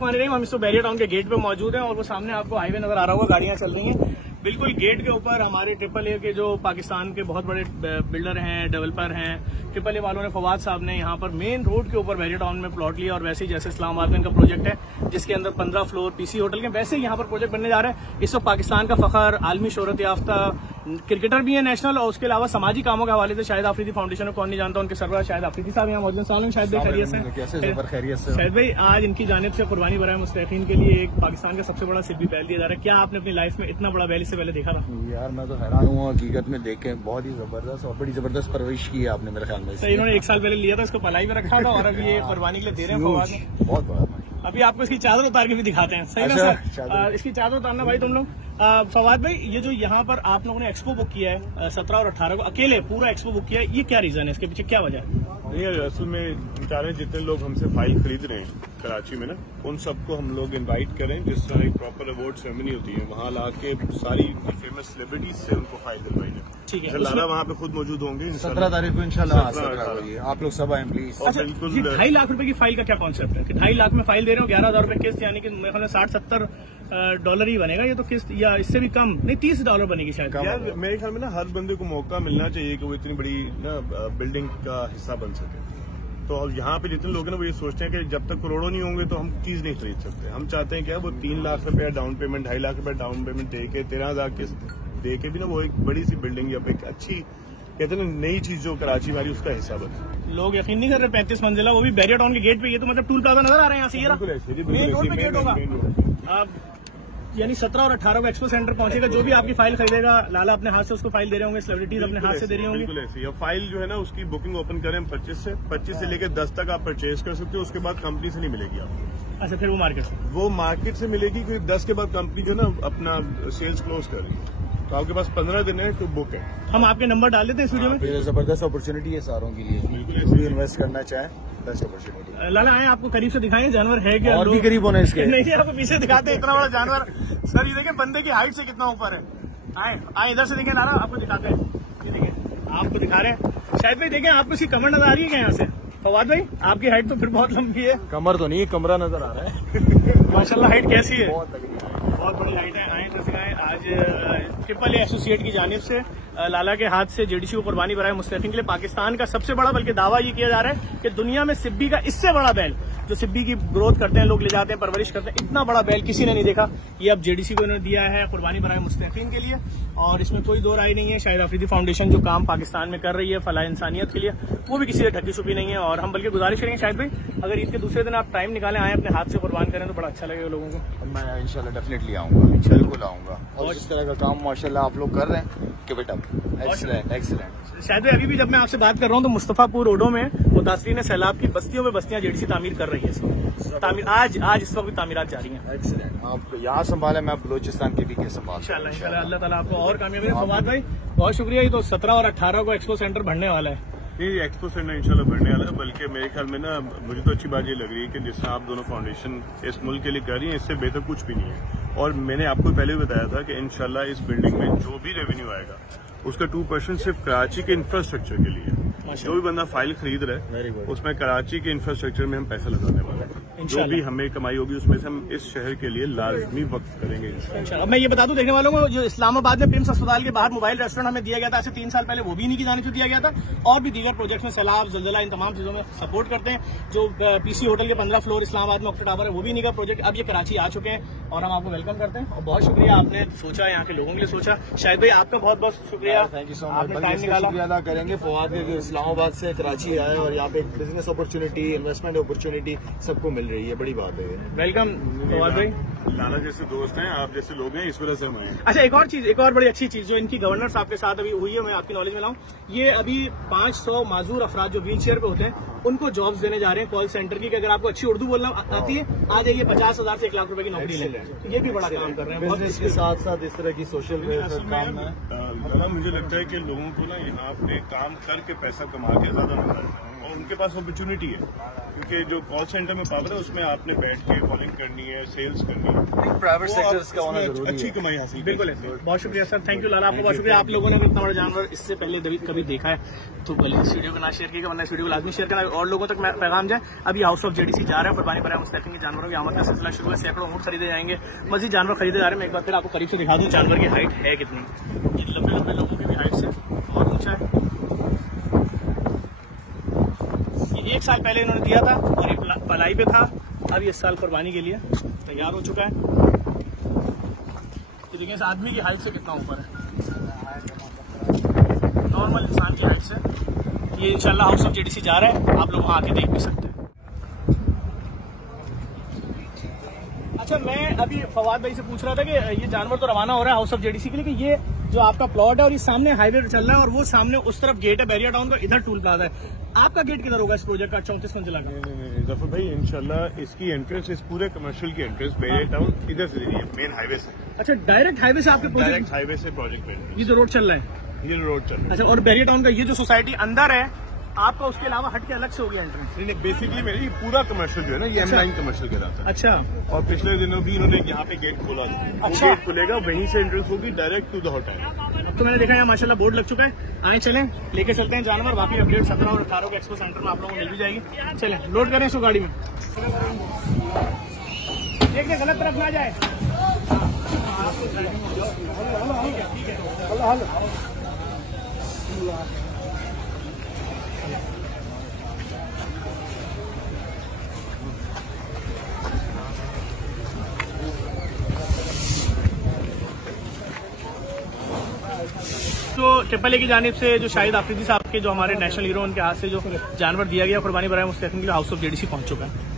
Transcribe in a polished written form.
रही, हम इस बैरियर टाउन के गेट पे मौजूद हैं और वो सामने आपको हाईवे नजर आ रहा होगा, गाड़ियां चल रही हैं बिल्कुल गेट के ऊपर। हमारे AAA के जो पाकिस्तान के बहुत बड़े बिल्डर हैं, डेवलपर हैं, AAA वालों ने, फवाद साहब ने यहाँ पर मेन रोड के ऊपर बैरियर टाउन में प्लॉट लिया और वैसे ही जैसे इस्लामाबाद में इनका प्रोजेक्ट है जिसके अंदर 15 फ्लोर PC होटल के, वैसे ही यहाँ पर प्रोजेक्ट बनने जा रहा है। इस वक्त पाकिस्तान का फखर, आलमी शोहरत याफ्ता क्रिकेटर भी है नेशनल, और उसके अलावा समाजी कामों के हवाले से शाहिद आफरीदी फाउंडेशन को कौन नहीं जानता, उनके सरबराह शाहिद आफरीदी साहब यहाँ मौजूद हैं। शाहिद भाई खैरियत से? शाहिद भाई, आज इनकी जानिब से कुर्बानी बराए मुस्तहिकीन के लिए एक पाकिस्तान का सबसे बड़ा सिब्बी बैल दिया जा रहा है। क्या आपने अपनी लाइफ में इतना बड़ा बैल इससे पहले देखा था? यार मैं तो हैरान हुआ हकीकत में देख के, बहुत ही जबरदस्त और बड़ी जबरदस्त परवरिश की है आपने मेरे ख्याल में। सही, इन्होंने 1 साल पहले लिया था, इसको पलाई में रखा था और अब ये कुर्बानी के लिए दे रहे हैं फवाद में। बहुत बड़ा। अभी आपको इसकी चादर उतार के भी दिखाते हैं, सही ना सर? इसकी चादर उतारना भाई तुम लोग। फवाद भाई, ये जो यहाँ पर आप लोगों ने एक्सपो बुक किया है 17 और 18 को, अकेले पूरा एक्सपो बुक किया है, ये क्या रीजन है, इसके पीछे क्या वजह है? नहीं, असल में हम चाह रहे हैं जितने लोग हमसे फाइल खरीद रहे हैं कराची में ना, उन सबको हम लोग इनवाइट करें। जिस तरह एक प्रॉपर अवार्ड सेरेमनी होती है, वहाँ ला के सारी फेमस सेलिब्रिटीज से उनको फाइल दिलवाई जाए। ठीक है, लाला वहाँ पे खुद मौजूद होंगे 17 तारीख को इंशाल्लाह। आप लोग सब आए प्लीज। अच्छा, 2.5 लाख रुपए की फाइल का क्या कॉन्सेप्ट है कि 2.5 लाख में फाइल दे रहे हो, 11,000 रुपए किस्त, यानी कि मेरे ख्याल में $60-70 डॉलर ही बनेगा ये तो किस्त, या इससे भी कम? नहीं, $30 बनेगी शायद। यार मेरे ख्याल में ना हर बंदे को मौका मिलना चाहिए कि वो इतनी बड़ी ना बिल्डिंग का हिस्सा बन सके। तो यहाँ पे जितने लोग हैं ना, वो ये सोचते हैं कि जब तक करोड़ों नहीं होंगे तो हम चीज नहीं खरीद सकते। हम चाहते हैं क्या, वो 3 लाख रुपया डाउन पेमेंट, 2.5 लाख रुपया डाउन पेमेंट दे के 13,000 किस्त दे के भी ना वो एक बड़ी सी बिल्डिंग या एक अच्छी, कहते हैं ना, नई चीज जो कराची वाली उसका हिस्सा बने। लोग यकीन नहीं कर रहे 35 मंजिला, वो भी बैरियर टाउन के गेट पे। ये तो मतलब टूल प्लाजा नजर आ रहे हैं यहाँ से, मेन रोड पे गेट होगा। यानी 17 और 18 को एक्सपो सेंटर पहुंचेगा। जो भी आपकी फाइल खरीदेगा, लाला अपने हाथ से उसको फाइल दे रहे होंगे, सेलिब्रिटीज अपने हाथ से दे रही होंगी। बिल्कुल ऐसी। और फाइल जो है ना, उसकी बुकिंग ओपन करें 25 से लेकर 10 तक आप परचेज कर सकते हो। उसके बाद कंपनी से नहीं मिलेगी आपको। अच्छा, फिर वो मार्केट से मिलेगी, क्योंकि 10 के बाद कंपनी जो ना अपना सेल्स क्लोज कर रही है, तो आपके पास 15 दिन है टू बुक है। हम आपके नंबर डाल देते हैं इस वीडियो में। जबरदस्त अपॉर्चुनिटी है सारों के लिए, बिल्कुल इन्वेस्ट करना चाहें, बेस्ट अपॉर्चुनिटी। लाला आए, आपको करीब से दिखाएं जानवर है क्या? और भी करीब होना इसके? नहीं, आपको पीछे दिखाते हैं, इतना बड़ा जानवर सर, ये देखिए बंदे की हाइट से कितना ऊपर है। आए इधर से देखें लाला, आपको दिखाते हैं, ये देखिए आपको दिखा रहे हैं। शायद भाई देखें, आपको इसकी कमर नजर आ रही है क्या यहाँ से? फवाद भाई, आपकी हाइट तो फिर बहुत लंबी है। कमर तो नहीं, कमरा नजर आ रहा है। माशाल्लाह, हाइट कैसी है? बहुत बड़ी हाइट है। आए आज AAA एसोसिएट की जानिब से लाला के हाथ से JDC को कुर्बानी बराए मुस्तहिकीन के लिए पाकिस्तान का सबसे बड़ा, बल्कि दावा ये किया जा रहा है कि दुनिया में सिब्बी का इससे बड़ा बैल, जो सिब्बी की ग्रोथ करते हैं, लोग ले जाते हैं, परवरिश करते हैं, इतना बड़ा बैल किसी ने नहीं देखा। ये अब JDC को इन्होंने दिया है कुर्बानी बराए मुस्तहिकीन के लिए, और इसमें कोई दो राय नहीं है। शाहिद आफरीदी फाउंडेशन जो काम पाकिस्तान में कर रही है फलाह इंसानियत के लिए, वो भी किसी से ढकी छुपी नहीं है। और हम बल्कि गुजारिश करेंगे शाहिद भाई, अगर ईद के दूसरे दिन आप टाइम निकालें, आए अपने हाथ से कुर्बान करें तो बड़ा अच्छा लगेगा लोगों को। मैं इंशाल्लाह डेफिनेटली आऊंगा, बिल्कुल आऊंगा। और जिस तरह का काम माशाल्लाह आप लोग कर रहे हैं, कीप इट अप, एक्सीलेंट। शायद भाई, अभी भी जब मैं आपसे बात कर रहा हूँ तो मुस्तफापुर रोडो में मुतासरीन सैलाब की बस्तियों में बस्तियां JDC तामीर कर रही है। तामीर आज इस वक्त भी तामीरात जारी हैं। एक्सीलेंट। आप यहाँ संभाले, मैं बलूचिस्तान के भी के संभाल। इंशाल्लाह अल्लाह ताला आपको और कामयाबी। फवाद भाई बहुत शुक्रिया। ये तो 17 और 18 को एक्सपो सेंटर बढ़ने वाला है। ये एक्सपो सेंटर इंशाल्लाह बढ़ने वाला है, बल्कि मेरे ख्याल में ना, मुझे तो अच्छी बात ये लग रही है कि जिस आप दोनों फाउंडेशन इस मुल्क के लिए कर रही हैं, इससे बेहतर कुछ भी नहीं है। और मैंने आपको पहले भी बताया था कि इंशाल्लाह इस बिल्डिंग में जो भी रेवेन्यू आएगा, उसका 2% सिर्फ कराची के इंफ्रास्ट्रक्चर के लिए। जो भी बंदा फाइल खरीद रहा है, उसमें कराची के इंफ्रास्ट्रक्चर में हम पैसा लगाने वाले हैं। जो भी हमें कमाई होगी उसमें से हम इस शहर के लिए लाजमी वक्फ करेंगे इंशाल्लाह। मैं ये बता दूं देखने वालों को, जो इस्लामाबाद में प्रिंस अस्पताल के बाहर मोबाइल रेस्टोरेंट हमें दिया गया था ऐसे 3 साल पहले, वो भी इन्हीं की जानिब से दिया गया था। और भी दीगर प्रोजेक्ट्स में सैलाब, जलजला, इन तमाम चीजों में सपोर्ट करते हैं। जो PC होटल के 15 फ्लोर इस्लामाबाद में ऑक्टा टावर है, वो भी इन्हीं का प्रोजेक्ट। अब ये कराची आ चुके हैं और हम आपको वेलकम करते हैं। और बहुत शुक्रिया, आपने सोचा, यहाँ के लोगों के लिए सोचा। शाहिद भाई आपका बहुत बहुत शुक्रिया, thank you so much. Time निकाला अदा करेंगे फवाद के, जो इस्लामाबाद से कराची आए और यहाँ पे बिजनेस अपॉर्चुनिटी, इन्वेस्टमेंट अपॉर्चुनिटी सबको मिल रही है, बड़ी बात है। वेलकम फवाद भाई। लाला जैसे दोस्त हैं, आप जैसे लोग हैं, इस वजह से हम आए। अच्छा, एक और बड़ी अच्छी चीज जो इनकी गवर्नर साहब के साथ अभी हुई है, मैं आपकी नॉलेज में लाऊं, ये अभी 500 माजूर अफराद जो व्हील चेयर पे होते हैं, उनको जॉब्स देने जा रहे हैं कॉल सेंटर की, कि अगर आपको अच्छी उर्दू बोलना आती है, आ जाइए, 50,000 से 1 लाख रुपए की नौकरी ले लें। तो ये भी बड़ा काम कर रहे हैं बिजनेस के साथ साथ, इस तरह की सोशल काम है। मुझे लगता है कि लोगों को ना यहाँ पे काम करके पैसा कमा के ज्यादा मिलता है, उनके पास अपॉर्चुनिटी है, क्योंकि जो कॉल सेंटर में पावर है उसमें आपने बैठ के कॉलिंग करनी है, सेल्स करनी है, प्राइवेट सेक्टर्स का होना जरूरी है। अच्छी कमाई हासिल। बिल्कुल बहुत शुक्रिया सर, थैंक यू लाला, आपको बहुत शुक्रिया। आप लोगों ने इतना बड़ा जानवर इससे पहले कभी देखा है तो भले इस वीडियो को ना शेयर कीजिएगा, वरना इस वीडियो को लाजमी शेयर करना और लोगों तक पैगाम जाए। अभी हाउस ऑफ जेडीसी जा रहा है, कुर्बानी बराए मुस्तकीम के जानवरों की आमद का सिलसिला शुरू है, सैकड़ों ऊँट खरीदे जाएंगे, मजीद जानवर खरीदे जा रहे हैं। मैं एक बार फिर आपको करीब से दिखा दूं जानवर की हाइट है कितनी। ये लंबे लंबे लोगों की भी हाइट से बहुत ऊंचा है। ये 1 साल पहले इन्होंने दिया था और ये पलाई पे था, अब ये इस साल कुर्बानी के लिए तैयार हो चुका है। तो देखिए इस आदमी की हाइट से कितना ऊपर है, नॉर्मल इंसान की हाइट से। ये इंशाल्लाह हाउस ऑफ जेडीसी जा रहा है, आप लोग वहां आके देख भी सकते हैं। अच्छा, मैं अभी फवाद भाई से पूछ रहा था कि ये जानवर तो रवाना हो रहा है हाउस ऑफ जेडीसी के लिए, कि ये जो आपका प्लॉट है और ये सामने हाईवे चल रहा है और वो सामने उस तरफ गेट है बैरियर टाउन का, इधर टूल प्लाजा है, आपका गेट किधर होगा इस प्रोजेक्ट का 34 मंजिला का? जफर भाई इंशाल्लाह इसकी एंट्रेंस, इस पूरे कमर्शियल की एंट्रेंस बैरियर टाउन इधर से है, मेन हाईवे से। अच्छा, डायरेक्ट हाईवे से आपके डायरेक्ट हाईवे से प्रोजेक्ट में ये जो रोड चल रहा है, ये रोड चल रहा है। अच्छा, और बैरियर टाउन का ये जो सोसाइटी अंदर है आपका, उसके अलावा हट के अलग से होगी एंट्रेंस? नहीं, बेसिकली मेरी पूरा कमर्शियल जो है ना, ये M9 कमर्शियल कहलाता है। अच्छा, और पिछले दिनों भी इन्होंने यहाँ पे गेट खोला था। अच्छा। वो गेट खुलेगा, वहीं से एंट्रेंस होगी डायरेक्ट टू द होटल। अब तो मैंने देखा यहाँ माशाल्लाह बोर्ड लग चुका है। आए चलें, लेके चलते हैं जानवर। बाकी अपडेट 17 और 18 को एक्सपो सेंटर में आप लोगों को मिल भी जाएगी। चलें, लोड करें इसको गाड़ी में, देखिए गलत तरफ ना जाए। ठीक है। तो ट्रिपल ए की जानिब से जो शाहिद आफरीदी साहब के, जो हमारे नेशनल हीरो, उनके हाथ से जो जानवर दिया गया कुर्बानी बराए मुस्तकीम के लिए हाउस ऑफ जेडीसी पहुंच चुका है।